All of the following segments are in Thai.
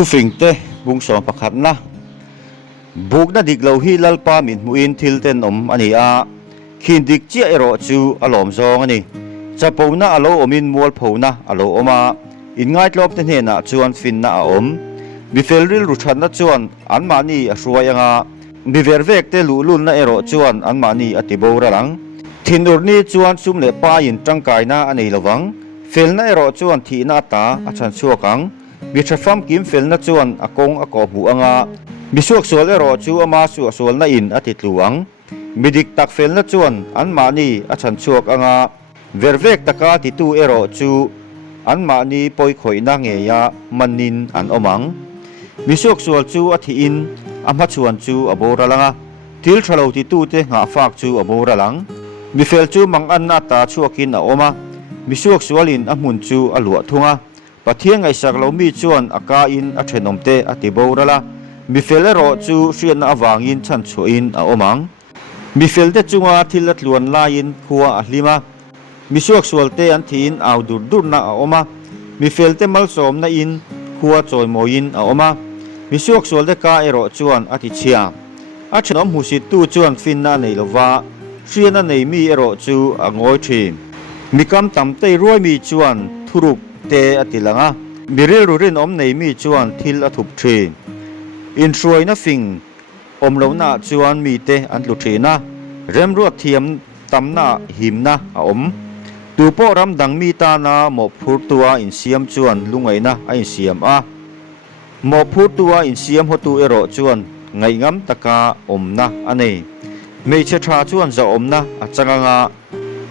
ทุฟิงเตบุงสองประคับนะบุกนัดิกเหล่าฮีลัลปามินมุอินทิลเตนอมอันนี้ขินดิกเจียรอจูอารมณ์ซองอันนี้จะปูนะอโลอมินมัวปูนะอโลอมาอินง่ายลบเตนเฮนะจวนฟินนะอมมิเฟลริลรุชันนะจวนอันมานีช่วยยังมิเวรเวกเตลูลุนนะเอรอจวนอันมานีอติโบระลังทินอุรนีจวนซุมเลปายินจังกายนะอันนี้ระวังเฟลนะเอรอจวนทีนาตาอาชันชัวกังมิชฟัมกิมเฟลนะจวนอากงอากอบูอังมิสวกสวลเอรอจูอามาสวกสวลนะอินอติตลวงมิดิกตักเฟลนะจวนอันมานีอาชันชัวกังเวรเวกตะกาติตูเอรอจูอันมานีปอยข่อยนางเงียมันนินอันอมังมิสวกสวลจูอธิอินอามาชวนจูอโบระลังทิลทะเลติตูเตงาฟากจูอโบระลังมิเฟลจูมังอันนาตาชัวกินอมามิสวกสวลินอามุนจูอลัวทุงปะเทียงไอสักเรามีจวนอากาอินอเทนอมเตอติโบระละมิเฟลเลรอจูเชียนอวางอินชันชัวอินอมังมิเฟลเตจุงอาทิลตลวนลายินคัวอลิมามิสวกสวลเตอันทีนเอาดูดนะอมามิเฟลเตมัลสอมนะอินคัวจอยโมอินอมามิสวกสวลเตกาเอรอจวนอติเชียอาชนอมหุสิตูจวนฟินนาในลวาเชียนในมีเอรอจูองอยทีมิกำตำเตรวยมีจวนทุรุกเตอติลังมิเรลรุรินอมในมีจวนทิลอทุบทีอินทรวยนะฟิงอมเหลาหน้าจวนมีเตอันลุทีนะเริ่มรวดเทียมตำหน้าหิมนะอมตูโปรำดังมีตานาหมอบพูดตัวอินเสียมจวนลุงไงนะอินเสียมหมอบพูดตัวอินเสียมหัวตูเอรอจวนไงงำตะกาอมนะอันนี้ไม่เชื่อชาจวนจะอมนะอาจังงา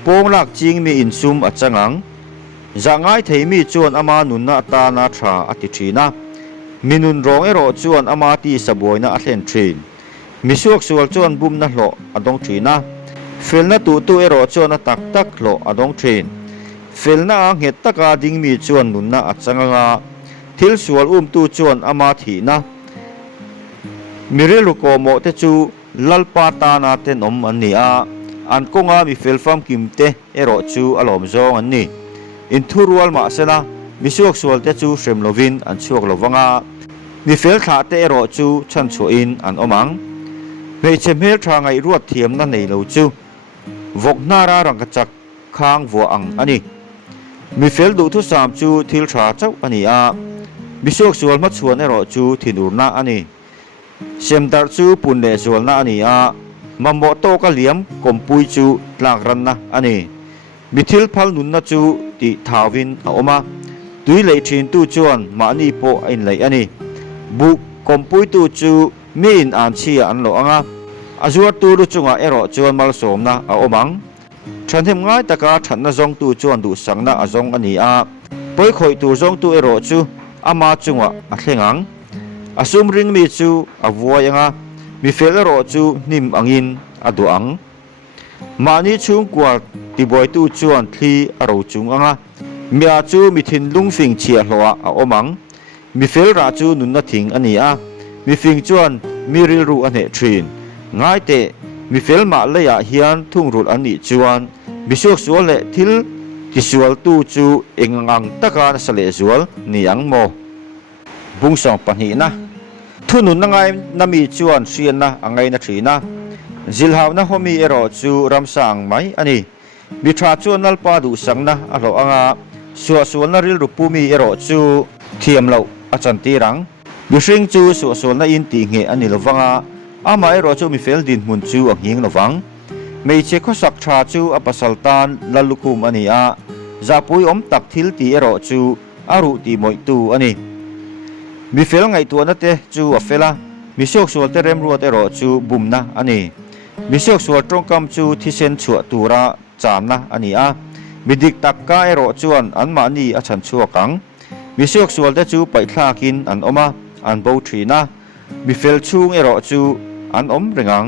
โป่งหลักจริงมีอินซุมอาจังจะง่ายเทมีจวนอามานุนนะตานาชาอติทีนะมินุนร้องเอรอจวนอามาตีสบวยนะอัลเลนทรีนมิสวกสวลจวนบุมนะหล่ออดงทีนะเฟลนะตูเอรอจวนนะตักหล่ออดงทรีนเฟลนะเหตุตะกาดิ่งมีจวนนุนนะอาจังงาทิลสวลตูจวนอามาทีนะมิเรลุโกโมเตจูลัลปาตานาเตนอมอันนี้อันกงมิเฟลฟัมกิมเตเอรอจูอลอมจงอันนี้อินทูรัวลมาเซนะมิสวกสวลเตจูเชมโลวินอันชวกโลวังมิเฟลขาเตเอรอจูชันชัวอินอันอมังเมเชมเฮลทางไอรวดเทียมนั่นในโลจูวกนารารังกจักค้างวัวอังอันนี้มิเฟลดูทุสามจูทิลชาเจ้าอันนี้มิสวกสวลมัดชวนเอรอจูทินูร์นาอันนี้เชมดาร์จูปุนเดสวลนาอันนี้มัมโมโตกะเลียมกมปุยจูลากรันนะอันนี้มิทิลพัลนุนนะจูติทาวินอมาตุยเลยชินตูจวนมานีโปอินเลยอันนี้บุกกมปุยตูจูมีอินอันเชียอันโลอังอาจวดตูรุจุงเอรอจวนมาลสมนะอมังฉันเห็นง่ายตะกาฉันน่ะจงตูจวนดูสังนะจงอันนี้ปอยคอยตูจงตูเอรอจูอามาจุงเทงังอาซุมริงมีจูวัวยังมีเฟลเอรอจูนิมอังอินดูอังมานีชุงกว่าที่บอยตูจวนที่อารจุงมีอาจูมีทินลุงฟิงเชียหัวอมังมีเฟลราจูนุนนัทิงอันนี้มีฟิงจวนมีริลรูอันเนทรีนง่ายเตมีเฟลมาเลยเฮียนทุ่งรูอันนี้จวนมีชวกสวลเลทิลที่สวลตูจูเองอังตะการสเลสวลนี่ยังโมบุงสองปัญหานะทุนุนนังไงนามีจวนเสียนนะอังไงนาทีนะจิลฮาวนะฮมีเอรอจูรำสังไหมอันนี้มิทราจวนนัลปาดูสังนะอโลอังสัวสวนนริลรูปูมีเอรอจูเทียมเหล่าอาจารย์ตีรังบิชิงจูสัวสวนนอินตีเงอันนี้ระวังอามาเอรอจูมีเฟลดินมุนจูอังหิงระวังไม่เช็คข้อสักทราจูอปัสสัลตันลัลุคุมอันนี้จะปุยอมตักทิลตีเอรอจูอารุตีมวยตูอันนี้มีเฟลไงตัวนั่นเตจูอัฟเฟล่ามิชกสวลเตเรมรัวเตรอจูบุมนะอันนี้มิชกสวลตรงกำจูที่เซนชัวตูระจามนะอันนี้มิดิกตักกาเอรอจวนอันมานีอาชันชัวกังมิชกสวลเตจูไปทลากินอันอมาอันโบทรีนะมิเฟลชูงเอรอจูอันอมเริงัง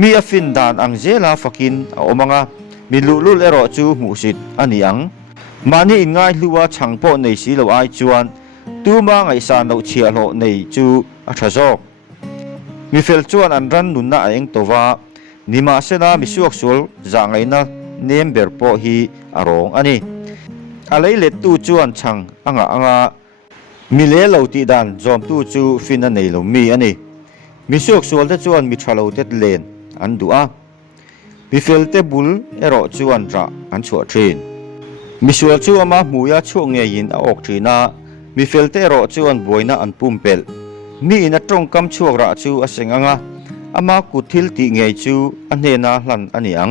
มีอฟินดานอังเจลาฟักินอมังมิลุลุเอรอจูมูสิตอันนี้มานีง่ายลัวช่างโปในสีเหลาไอจวนตูมาไงสานเราเชียโลในจูอัชจอกมีเฟลจวนอันรันนุนน่าเองตัวว่านิมาเสนามิสวกสวลจางไงนะเนมเบอร์โปฮีอารองอันนี้อะไรเล็ดตูจวนช่างอัง มีเลเหล่าตีดันจอมตู้จูฟินอันไหนเหล่ามีอันนี้มีสุกสวลเตจวนมีทราเหล่าเตเลนอันดูมีเฟลเตบุลเอรอจวนระอันชัวทรีนมีสวลจูอามาหมูยาช่วงเงียยินออกทรีนามีเฟลเตรอจวนบวยนาอันปุ่มเปลมีอินตรงกำช่วงระจูอเสงงาอามากุทิลติเงียจูอันเฮนาหลันอันยัง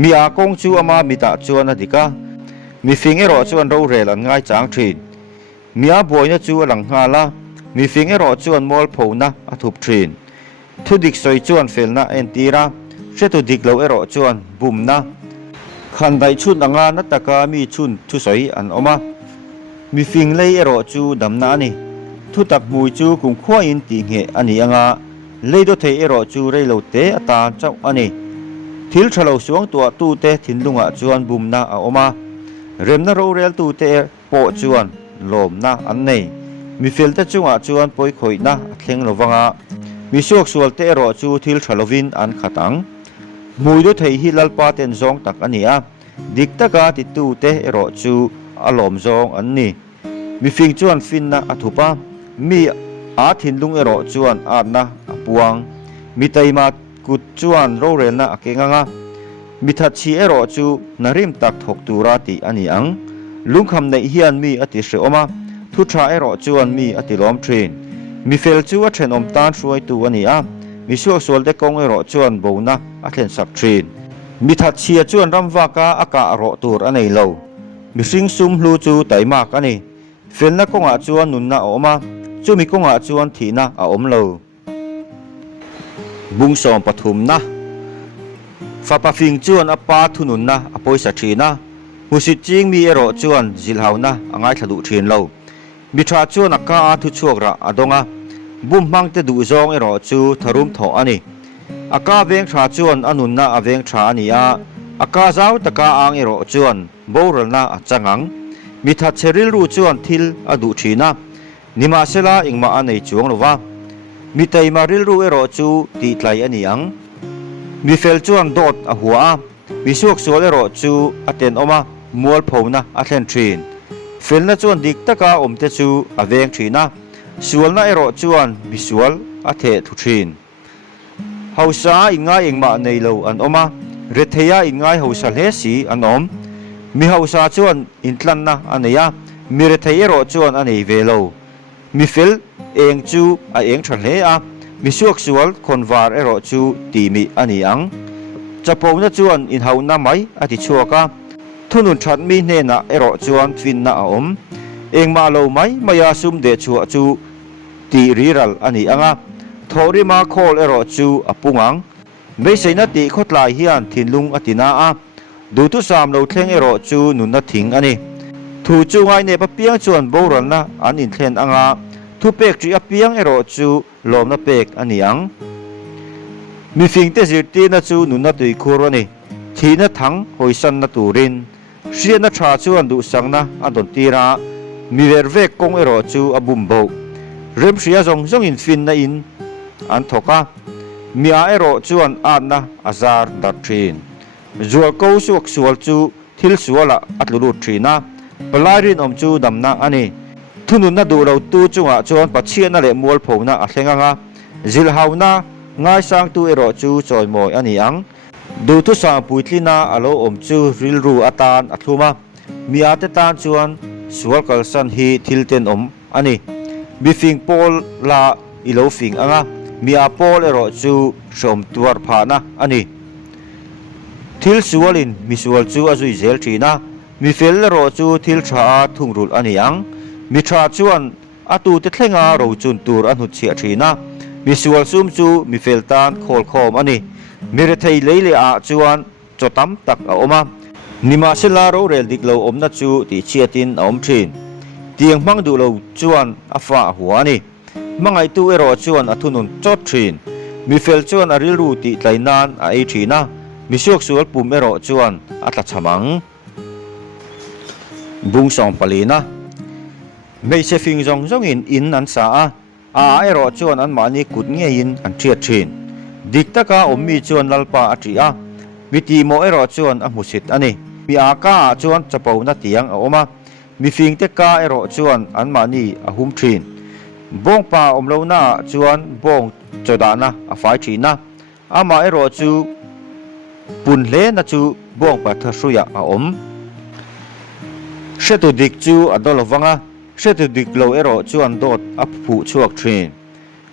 มีอากงจูอามามีตาจวนอดิกามีฟิงเอรอจวนเราเรลันง่ายจางทรีนมีอาบวยนาจูหลังฮาลามีฟิงเอรอจวนมอลโพนะอทุบทรีนทุดิกสอยจวนเฟลนาเอนตีราเชตุดิกเลวเอรอจวนบุมนะขันไดชุนอ่างานัตตะกามีชุนทุสอยอันอมามีฟิงเลยเอรอจูดำนานี่ทุตักมวยจูกุงขั้วอินติงเหอันนี้อ่างาเลยดูเทเอรอจูเรยเลวเตอตาเจ้าอันนี้ทิลชะเลวสวงตัวตู้เตถินลุงอ่ะจวนบุมนะอมาเริ่มน่ารู้เรลตู้เตโปจวนลมนะอันนี้มีฟิลเตจงอ่ะจวนปอยข่อยนะเข่งระวังอ่ะมีสวกสวลเตเอรอจูทิลชะเลวินอันขัดังมวยดูเทฮิลลปาเตนซองตักอันนี้ดิกตะกาติตู้เตเอรอจูอารมณ์ซองอันนี้มีฟิงจวนฟินนะอัตุปามีอาทินลุงเอรอจวนอาดนะปวงมีไตมากุดจวนโรเรนะเกงงามีทัดชีเอรอจูนาริมตักถกตูราติอันนี้อังลุงคำในเฮียนมีอติเสอมาทุชาเอรอจวนมีอติล้อมเทรนมีเฟลจูว่าเทรนอมตานช่วยตัวอันนี้มีช่วงส่วนเด็กกงเอรอจวนโบนะอัตเลนสักเทรนมีทัดชีจวนรำวากาอากาโรตูรอันนี้เลวมีสิงซุมลูจูไตมากอันนี้เฟลนักกงอาจวนนุนนาออกมาจูมีกงอาจวนทีน่าอมเลวบุงสอมปฐุมนะฟ้าปะฟิงจวนอปาทุนุนนะอปอยสัตรีนะมุสิจิงมีเอรอจวนจิลฮาวนะอ่างไอทะลุเทียนเลวมีทราจวนอากาทุชวกระอดงะบุมมังเตดูจงเอรอจูทารุมทออันนี้อากาเวงทราจวนอนุนนะอเวงทราอันนี้อากาเจ้าตะกาอังเอรอจวนโบรนะอจังังมีทัดเชริลรูจวนทิลอดุชีนะนิมาเซลาอิงมาอันในจวงลวะมีไตมาริลรูเอรอจูตีไลอันนี้ยังมีเฟลจวนโดดอหัวมีสวกสวลเอรอจูอเตนอมามัวลพงนะอเทนทรีนเฟลนะจวนดิกตะกาอมเตจูอเวงทรีนะสวลนะเอรอจวนมีสวลอเททุทรีนเฮาซาอิงง่ายอิงมาในโลอันอมาเรทเฮียอิงง่ายเฮาซาเลสีอันอมมีเฮาซาจวนอินทลันนะอันนี้มีเรทเฮียรอจวนอันนี้เวโลมีฟิลเองจูเองทะเลมีสวกสวลคนวาร์เอรอจูตีมีอันนี้อังจะพบนะจวนอินเฮาน้ำไหมอธิชัวกะทุนุนชัดมีเนนะเอรอจวนฟินนะอมเองมาโลไหมมายาซุมเดชัวจูตีรีรัลอันนี้อังทอริมาโคลเอรอจูอปุงังไม่ใช่นัดตีขดลายเฮียนทินลุงอตินาดูทุสามเราเทงเอรอจูนุนนัดถิงอันนี้ถูจูไงในปะเปียงจวนโบรันนะอันอินเทนอังทุเปกจีอเปียงเอรอจูลมนับเปกอันนี้อังมีฟิงเตจิตีนัดจูนุนนัดตุยคูรนี่ทีนัดทั้งหอยสันนัดตูรินเชียนัดชาจวนดูสังนะอันดนตีระมีเวรเวกกงเอรอจูอบุมโบเริ่มเสียจงอินฟินนะอินอันทกะมีอาเอรอจวนอันนะอาซาร์ดัตทรีนจัวกูสวกสวลจูทิลสวละอัตลุทรีนะปลายรินอมจูดำนะอันนี้ทุนุนนะดูเราตูจงจวนปัจเจียนนั่นแหละมัวผงนะอัตเลงะจิลฮาวนะง่ายสังตูเอรอจูจอยมอยอันนี้อังดูทุสามปุยทลีนะอโลอมจูริลรูอัตานอัตลุมามีอาเตตานจวนสวลกัลสันฮีทิลเตนอมอันนี้บิฟิงโพลลาอิโลฟิงอ่ะมีอาโพลเอรอจูชมตัวผานะอันนี้ทิลสวลินมีสวลจูอาจุยเซลทีนะมีเฟลเอรอจูทิลชาทุ่งรุลอันนี้ยังมีชาจวนอาตูเตทเลงาเราจุนตูรอันหุดเชียทีนะมีสวลซุมจูมีเฟลตานโคลคอมอันนี้มีเรทัยเลเลอาจวนจดตั้มตักออกมานิมาเซลาโรเรลดิกโลอมนัดจูติเชียตินอมทรีนเตียงมังดูเราจวนอาฟ้าหัวนี่มังไอตัวเอรอจวนอาทุนุนจดทรีนมีเฟลจวนอาริรูติไลนานไอทีนะมีสวกสวลปุ่มเอรอจวนอัตฉมังบุงสองปลีนะไม่ใช่ฟิงจงอินอันสาเอรอจวนอันมานี่กุดเงียอินอันเทียทรีนดิกตะกาอมมีจวนลัลปาอัตรีวิธีโมเอรอจวนอมุสิตอันนี้มีอากาจวนจะปูนัดเตียงออกมา mi fing te ka ero chuan an mani a hum thin bong pa omlo na chuan bong chodana a fai thina ama ero chu pun hle na chu bong pa thasuya a om shetu dik chu adolowanga shetu dik lo ero chuan dot a phu chuak thin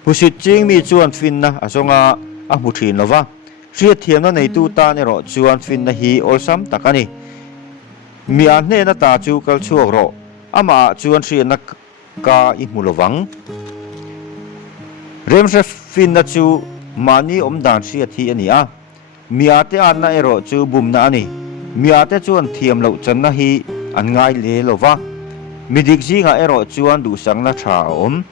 pusit ching mi chuan fin na azonga a mu thin lova ria thiam na nei tu ta ne ro chuan fin na hi olsam takani mi an ne na ta chu kal chuak ro ama chuan ria na ka I mulowang remse fin na chu mani om dan ria thi ani a mi ate an na ero chu bum na ani mi ate chuan thiam lo chan na hi an ngai le lova midik zinga ero chuan du sang na tha om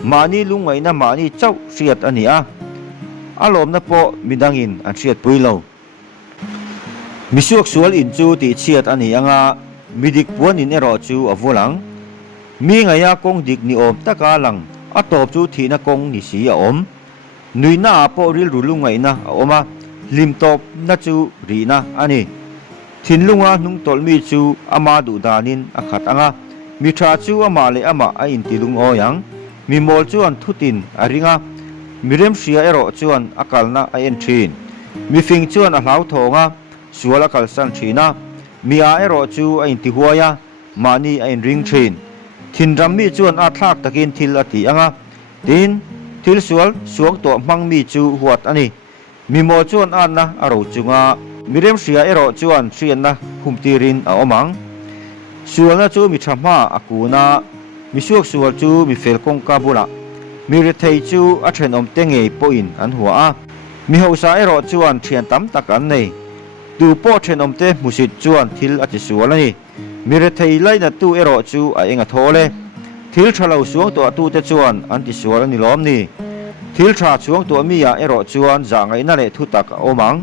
mani lungai na mani chau riat ani a alom na po midangin an riat puilo misuak sual in chu ti chiat ani anga midik puan in ero chu avulang mi ngaya kong dik ni om taka lang atop chu thina kong ni si a om nuina po ril rulungai na a oma lim top na chu ri na ani thinlunga nung tol mi chu ama du danin akhat anga mi tha chu ama le ama a in tilung oyang mi mol chuan thutin aringa mirem sia ero chuan akalna a en thin mi fing chuan a hlau thonga suala kal san thina mi a ero chu a in ti huaya mani a in ring thin thinram mi chuan a thlak takin thil ati anga tin thil sual suang to mang mi chu huat ani mi mo chuan an na aro chunga mirem sia ero chuan thian na humtirin a omang suala chu mi thamma akuna mi suak sual chu mi fel kong kabula mi re thei chu a then om tenge po in an hua a mi hosa ero chuan thian tam tak an nei tu po then om te musit chuan thil ati sual ani mi re thei lai na tu ero chu a enga thole thil thalo suang to tu te chuan an ti sual ani lom ni thil tha chuang to mi ya ero chuan zangai na le thu tak a omang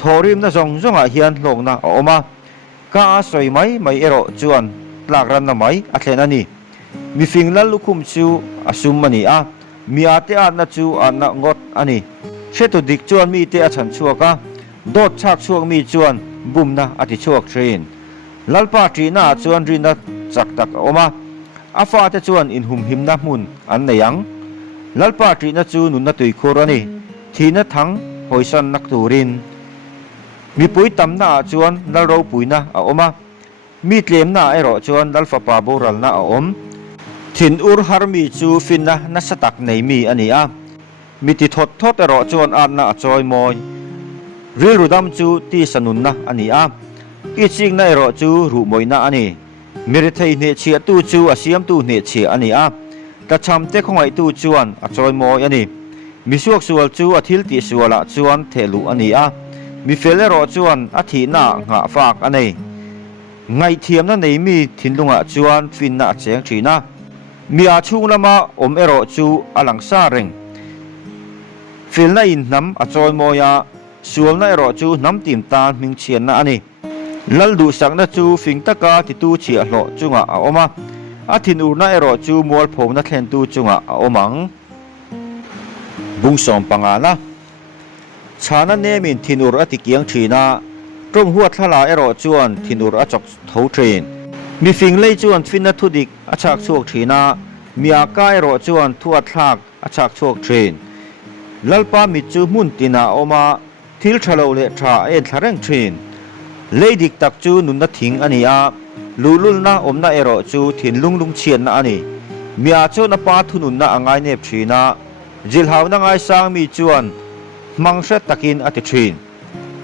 thorim na zong zonga hian hlong na a oma ka soi mai ero chuan tlakran na mai a thlen ani mi finglal lukum chu asum ani a mi ate an na chu an na ngot ani shetu dik chuan mi te a chan chuaka dot chak chuak mi chuan bum na ati chuak train lalpa tri na chuan rin na chak tak oma afa te chuan in hum him na mun an neyang lalpa tri na chu nun na tui khur ani thina thang hoisan nak turin mi pui tam na chuan nal ro pui na a oma mi tlem na ero chuan dalfa pa boral na a om thin ur har mi chu finna na satak nei mi ani a mi ti thot ero chuan an na choi moi ril rudam chu ti sanun na ani a I ching na ero chu ru moi na ani mi re thei ne chia tu chu asiam tu ne chia ani a ta cham te khongai tu chuan a choi moi ani mi suak sual chu a thil ti suala chuan thelu ani a mi fel ero chuan a thi na nga fak ani ngai thiam na nei mi thinlunga chuan fin na cheng thina mi a chung lama om ero chu alang sa reng fil na in nam a choi moya sual na ero chu nam tim tan ming chian na ani lal du sang na chu fing taka ti tu chi a hlo chunga a oma a thin ur na ero chu mol phom na thlen tu chunga a omang bung som pangana chana nemin thin ur ati kiang thina trom huat thala ero chuan thin ur a chok tho train mi fing lei chuan finna thudik a chak chuak thina mi a kai ro chuan thuat thlak a chak chuak train lalpa mi chu mun tina oma thil thalo le tha en thareng train leidik tak chu nun na thing ani a lulul na omna ero chu thin lunglung chian na ani mi a chu na pa thunun na angai nep thina jilhaw na ngai sang mi chuan mangset takin ati thin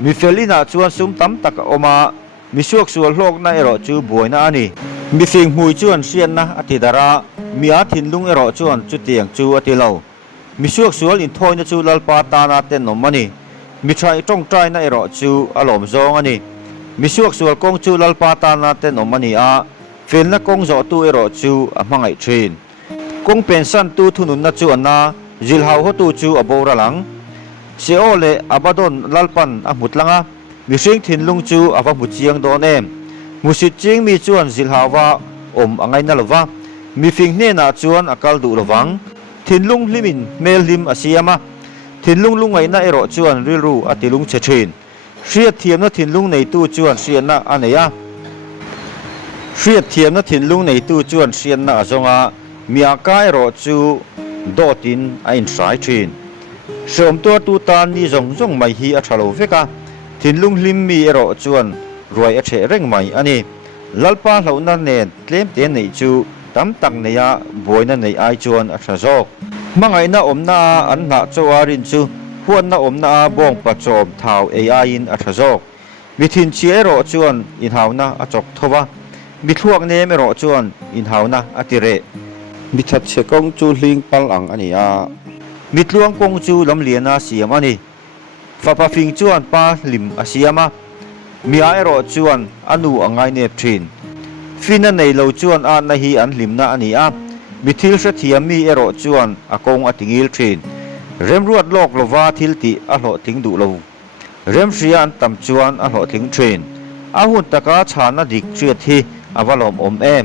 mi felina chuan sum tam tak oma mi suak sual hlok na ero chu boina ani mi fing hui chuan sian na ati dara mi a thinlung ero chuan chu tiang chu ati lo mi suak sual in thoi na chu lalpa ta na ten nom ani mi trai tong trai na ero chu alom zong ani mi suak sual kong chu lalpa ta na ten nom ani a fel na kong zo tu ero chu a mangai thin kong pensan tu thunun na chu anna jilhaw ho tu chu abora lang se ole abadon lalpan a mutlanga mi sing thinlung chu awa muchiang don em musit ching mi chuan zilhawa om angai na lova mi fing hne na chuan akal du lowang thinlung limin mel lim asiama thinlung lungai na ero chuan rilru atilung chechin ria thiam na thinlung nei tu chuan sian na aneya เสียดเทียมนะถิ่นลุงในตู้จวนเสียนนะจงมีอากาศรอจูโดตินไอ้สายทินเสริมตัวตูตานนี่จงไม่ฮีอัชโลเวกาถิ่นลุงลิมมีรอจวนรวยเฉเร่งใหม่อันนี้ลัลปาเหล่านั้นเนี่ยเล่มเตียนในจูตำตังในบอยนั้นในไอจวนอัชโจกมังไงนะนาอันนาจวารินจูหวนนะนาบงปัจจมท้าวเอไออินอัชโจกมีถิ่นเชียรอจวนอินหาวนะอจกทว่ามีทวกเนมรอจวนอินหาวนะอติเรมีทัดเชกงจูลิงปัลอังอันนี้มีทวงกงจูลำเลียนาเสียมอันนี้ฟ้าปะฟิงจวนปาลิมอาเซียมามีไอรอจวนอนุอังไงเนปทินฟินันในเหล่าจวนอันนาฮีอันลิมนาอันนี้มีทิลเสถียมีเอรอจวนอากงอติงิลทินเริ่มรวดโลกลวาทิลติอโลติงดูลวเริ่มเสียอันต่ำจวนอโลติงทินอาหุ่นตะกาชานาดิกเชียที่อวลอมอมเอม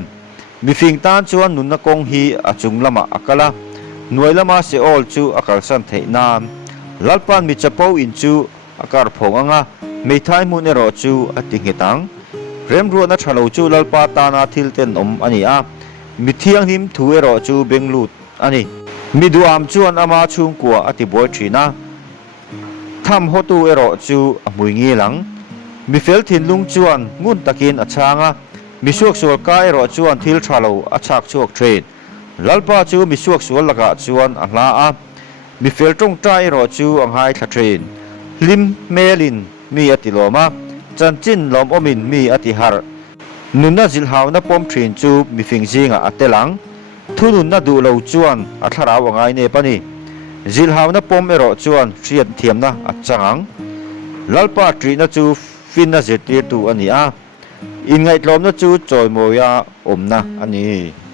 มีฟิงตานจวนนุนนกงฮีอจุงละมาอักละหน่วยละมาเซอลจูอักสันเทนามลัลปันมีจับปูอินจูอักรพงอ่ะไม่ท้ายมุนเอรอจูอติงเหตังเริ่มรัวนัชลูจูลัลปาตานาทิลเตนอมอันนี้มีเทียงหิมถูเอรอจูเบงลูดอันนี้มีดูอามจวนอามาชุงกัวอติบวยชีนะทำฮอตูเอรอจูมุยงี้หลังมีเฟลทินลุงจวนงุนตะกินอัชางมีช่วงสวลกายรอจวนทิลชาลูอัชากช่วงเทรนลัลปาจูมีช่วงสวลละกะจวนอัลลามีเฟลตรงใจรอจูอังไฮทัเทรนลิมเมลินมีอติโลมาจันจินลอมอมินมีอติฮาร์นุนน่าจิลฮาวน่าปอมเทรนจูมีฟิงซิงอัตเตลังทุนุนน่าดูเหล่าจวนอัทราวอังไงเนปนีจิลฮาวน่าปอมเอรอจวนเชียนเทียมนะอัจจังลัลปาทรีน่าจูฟินน่าเจตีตูอันนี้อินไงลอมน่าจูจอยโมยาอมนะอันนี้